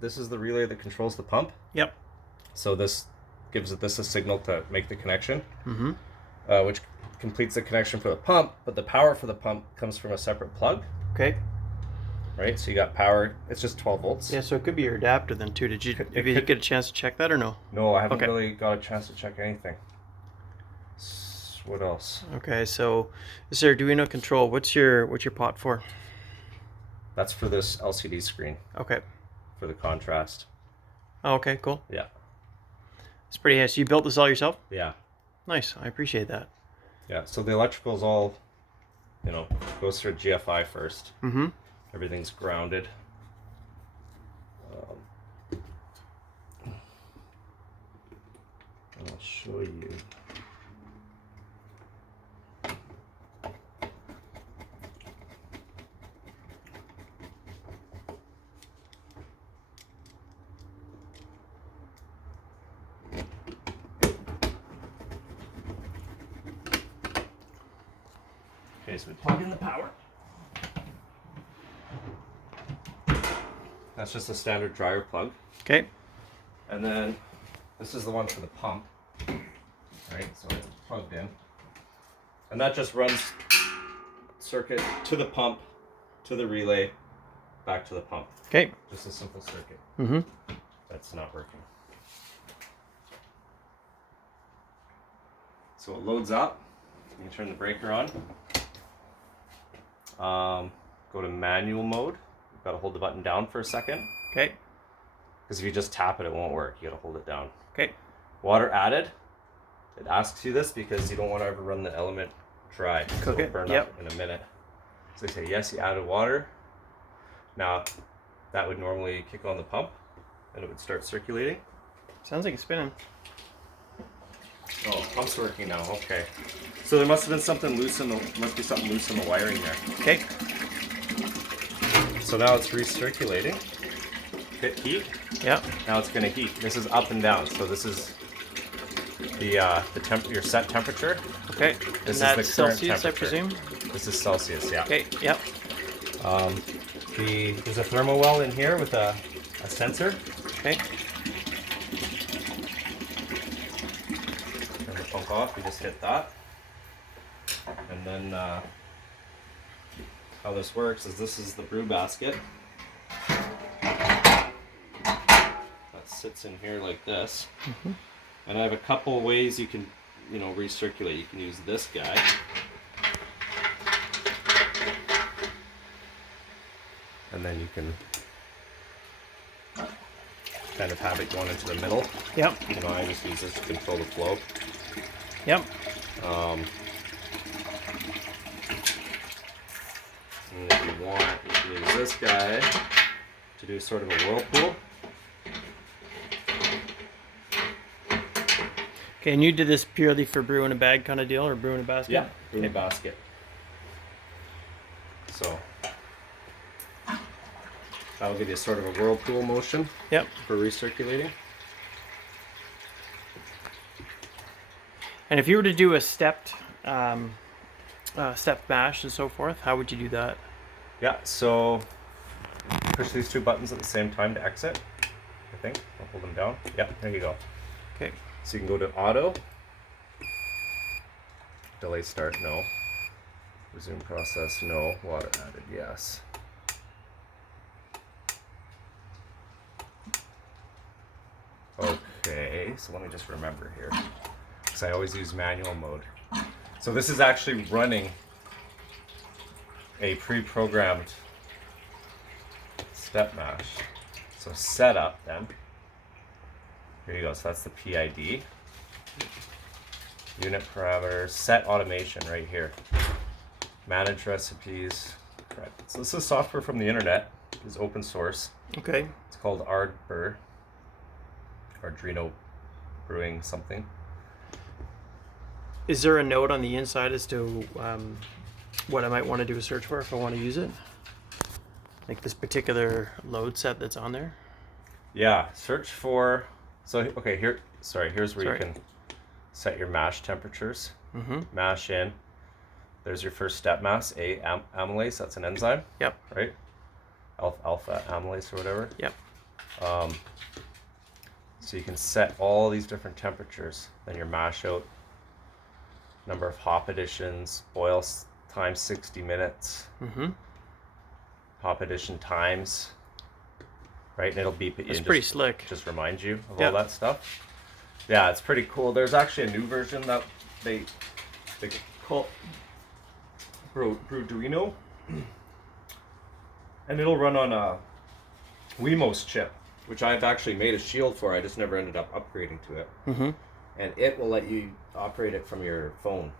this is the relay that controls the pump. Yep. So this gives this a signal to make the connection, which completes the connection for the pump, but the power for the pump comes from a separate plug. Okay. Right, so you got power, it's just 12 volts. Yeah, so it could be your adapter then too. Did you get a chance to check that or no? No, I haven't really got a chance to check anything. What else? Okay, so this is Arduino control. What's your pot for? That's for this LCD screen. Okay. For the contrast. Oh, okay, cool. Yeah. It's pretty nice. You built this all yourself? Yeah. Nice. I appreciate that. Yeah. So the electrical is all, goes through GFI first. Mm-hmm. Everything's grounded. I'll show you. Okay, so we plug in the power. That's just a standard dryer plug. Okay. And then this is the one for the pump. Right, so it's plugged in. And that just runs circuit to the pump, to the relay, back to the pump. Okay. Just a simple circuit. Mm-hmm. That's not working. So it loads up. You can turn the breaker on. Go to manual mode. You've got to hold the button down for a second. Okay. Because if you just tap it, it won't work. You got to hold it down. Okay. Water added. It asks you this because you don't want to ever run the element dry. So it'll burn up in a minute. So you say, yes, you added water. Now, that would normally kick on the pump and it would start circulating. Sounds like it's spinning. Oh, pump's working now. Okay. So there must have been something loose in the wiring there. Okay. So now it's recirculating. Hit heat. Yeah. Now it's going to heat. This is up and down. So this is your set temperature. Okay. This and is the current Celsius, temperature. I presume. This is Celsius. Yeah. Okay. Yep. There's a thermal well in here with a sensor. Okay. Turn the pump off. You just hit that, and then how this works is this is the brew basket. That sits in here like this. Mm-hmm. And I have a couple ways you can, recirculate. You can use this guy. And then you can kind of have it going into the middle. Yep. I just use this to control the flow. Yep. And if you want, you can use this guy to do sort of a whirlpool. Okay, and you did this purely for brew in a bag kind of deal, or brew in a basket? Yeah, brew in a basket. So that'll give you sort of a whirlpool motion. Yep. For recirculating. And if you were to do a stepped mash and so forth, how would you do that? Yeah, so push these two buttons at the same time to exit, I think. I'll hold them down. Yep, there you go. Okay. So you can go to auto. Delay start, no. Resume process, no. Water added, yes. Okay, so let me just remember here. Because I always use manual mode. So this is actually running a pre-programmed step mash. So setup then. Here you go, so that's the PID. Unit parameters, set automation right here. Manage recipes. Correct. So this is software from the internet. It's open source. Okay. It's called Arduino brewing something. Is there a note on the inside as to what I might want to do a search for if I want to use it? Like this particular load set that's on there? Yeah, search for, so okay, here's where you can set your mash temperatures. Mm-hmm. Mash in. There's your first step mass, amylase, that's an enzyme. Yep. Right? Alpha amylase or whatever. Yep. So you can set all these different temperatures. Then your mash out, number of hop additions, boil time 60 minutes, hop addition times, right? And it'll beep at you. That's pretty slick. Just remind you of all that stuff. Yeah, it's pretty cool. There's actually a new version that they call arduino, and it'll run on a Wemos chip, which I've actually made a shield for. I just never ended up upgrading to it. And it will let you operate it from your phone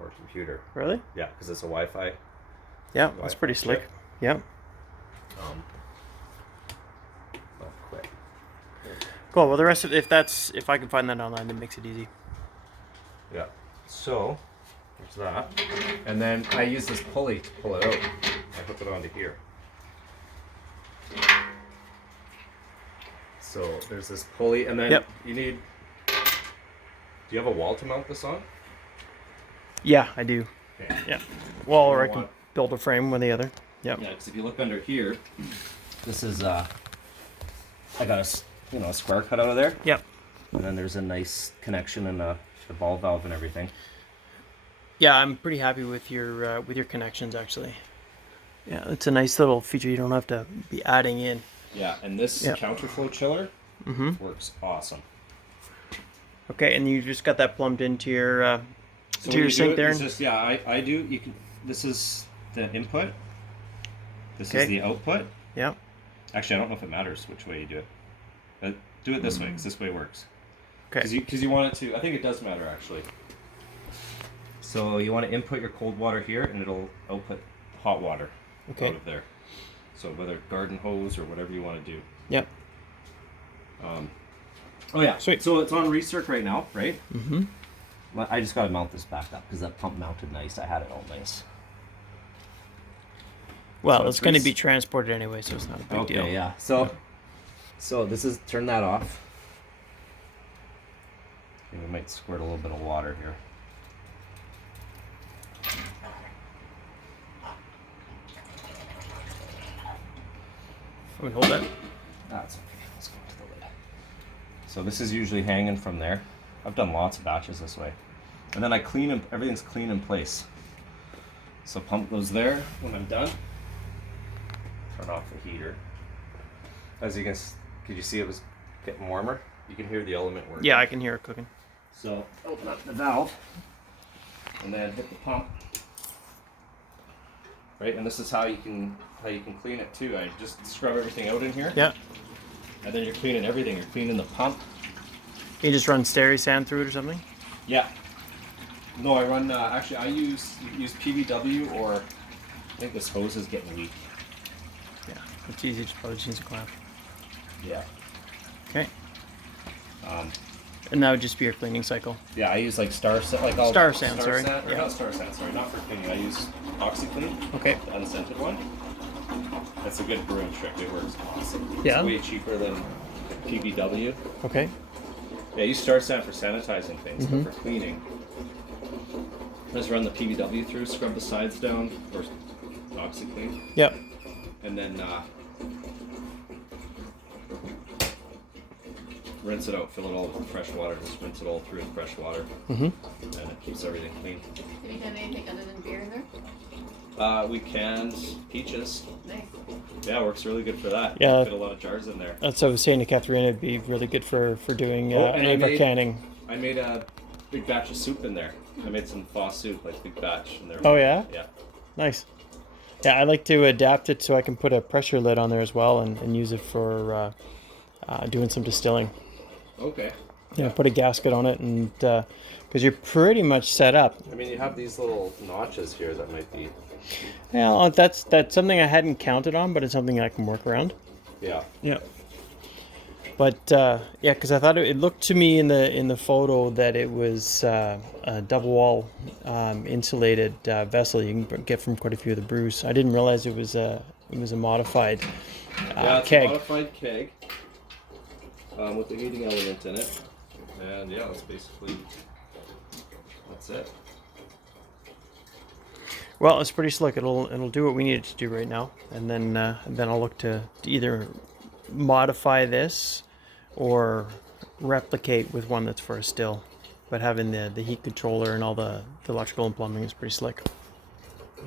or computer. Really? Yeah, because it's a Wi-Fi. Yeah, that's pretty slick. Chip. Yeah. Not quick. Cool. Well, the rest of if I can find that online, it makes it easy. Yeah. So there's that, and then I use this pulley to pull it out. I hook it onto here. So there's this pulley, and then you need. Do you have a wall to mount this on? Yeah, I do. Okay. Yeah. Wall, or I can build a frame with the other. Yep. Yeah, because if you look under here, this is I got a square cut out of there. Yep. And then there's a nice connection and the ball valve and everything. Yeah, I'm pretty happy with your connections actually. Yeah, it's a nice little feature you don't have to be adding in. Yeah, and this counterflow chiller works awesome. Okay, and you just got that plumbed into your sink there. Just, I do. You can. This is the input. This is the output. Yeah. Actually, I don't know if it matters which way you do it. But do it this way, because this way works. Okay. Because you want it to. I think it does matter actually. So you want to input your cold water here, and it'll output hot water out of there. So whether garden hose or whatever you want to do. Yep. Oh yeah, sweet. So it's on recirc right now, right? I just got to mount this back up because that pump mounted nice. I had it all nice. Well, so it's going to be transported anyway, so it's not a big deal. Okay, yeah. So this is, turn that off. And we might squirt a little bit of water here. We hold that. That's okay. Let's go to the lid. So this is usually hanging from there. I've done lots of batches this way. And then I clean them, everything's clean in place. So pump goes there when I'm done. Turn off the heater. As you can, could you see it was getting warmer? You can hear the element working. Yeah, I can hear it cooking. So open up the valve and then hit the pump. Right, and this is how you can clean it too. I just scrub everything out in here. Yeah. And then you're cleaning everything. You're cleaning the pump. You just run steri sand through it or something? Yeah. No, I run. Actually, I use PVW, or I think this hose is getting weak. Yeah, it's easy. Just probably change the clamp. Yeah. Okay. And that would just be your cleaning cycle. Yeah, I use like Star Sand, not Star Sand, sorry, not for cleaning. I use OxyClean. Okay. The unscented one. That's a good brewing trick. It works awesome. Yeah. It's way cheaper than PVW. Okay. Yeah, I use Star Sand for sanitizing things, but for cleaning, just run the PVW through, scrub the sides down, or OxyClean. Yep. And then rinse it out, fill it all with fresh water, just rinse it all through in fresh water. And it keeps everything clean. Have you done anything other than beer in there? We canned peaches. Nice. Yeah, works really good for that. Yeah. Fit a lot of jars in there. That's what I was saying to Catherine. It'd be really good for doing any of our canning. I made a big batch of soup in there. I made some pho soup, like big batch in there. Oh yeah? Yeah. Nice. Yeah, I like to adapt it so I can put a pressure lid on there as well and use it for doing some distilling. Okay. Yeah, put a gasket on it, and because you're pretty much set up. I mean, you have these little notches here that might be. Yeah, that's something I hadn't counted on, but it's something I can work around. Yeah. Yeah. But yeah, because I thought it looked to me in the photo that it was a double wall insulated vessel you can get from quite a few of the brews. I didn't realize it was a modified it's keg. A modified keg with the heating element in it, and yeah, that's it. Well, it's pretty slick. It'll do what we need it to do right now, and then I'll look to either modify this or replicate with one that's for a still. But having the heat controller and all the electrical and plumbing is pretty slick.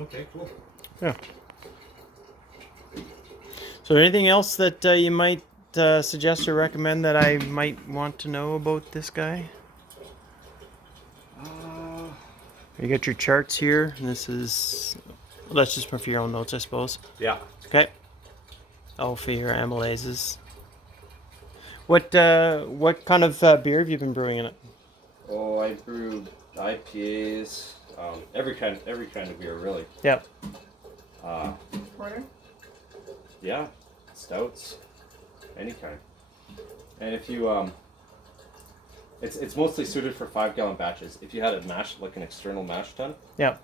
Okay, cool. Yeah. So anything else that you might suggest or recommend that I might want to know about this guy? You got your charts here. This is, that's just for your own notes, I suppose. Yeah. Okay. Oh, for your amylases. What kind of beer have you been brewing in it? Oh, I brewed IPAs, every kind of beer, really. Yep. Porter? Yeah, stouts, any kind. And if you it's mostly suited for 5-gallon batches. If you had a mash, like an external mash tun, Yep.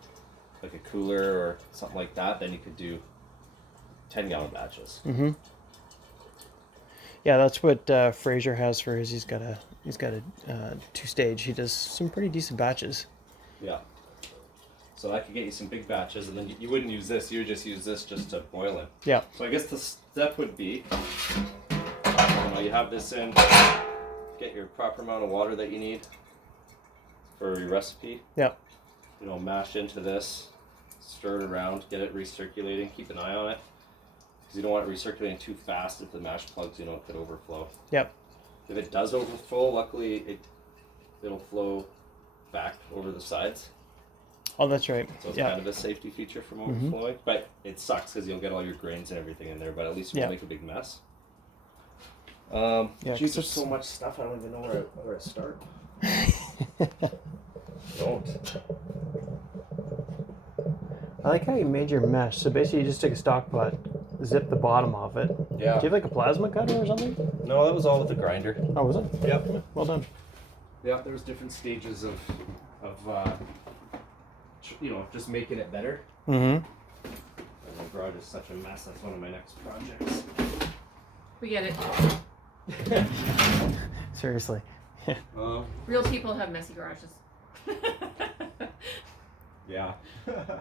like a cooler or something like that, then you could do 10-gallon batches. Mm-hmm. Yeah, that's what Fraser has for his. He's got a 2-stage. He does some pretty decent batches. Yeah. So that could get you some big batches, and then you wouldn't use this. You would just use this just to boil it. Yeah. So I guess the step would be, you have this in, get your proper amount of water that you need for your recipe. Yeah. Mash into this, stir it around, get it recirculating, keep an eye on it. Because you don't want it recirculating too fast if the mash plugs, it could overflow. Yep. If it does overflow, luckily it'll flow back over the sides. Oh, that's right. So it's kind of a safety feature from overflowing. But it sucks because you'll get all your grains and everything in there, but at least you won't make a big mess. Geez, there's so much stuff, I don't even know where to start. Don't. I like how you made your mesh. So basically you just take a stock pot, zip the bottom off it. Yeah. Do you have like a plasma cutter or something? No, that was all with the grinder. Oh, was it? Yep. Well done. Yeah, there was different stages of just making it better. Mm-hmm. My garage is such a mess. That's one of my next projects. We get it. Seriously. Real people have messy garages. Yeah. Yeah.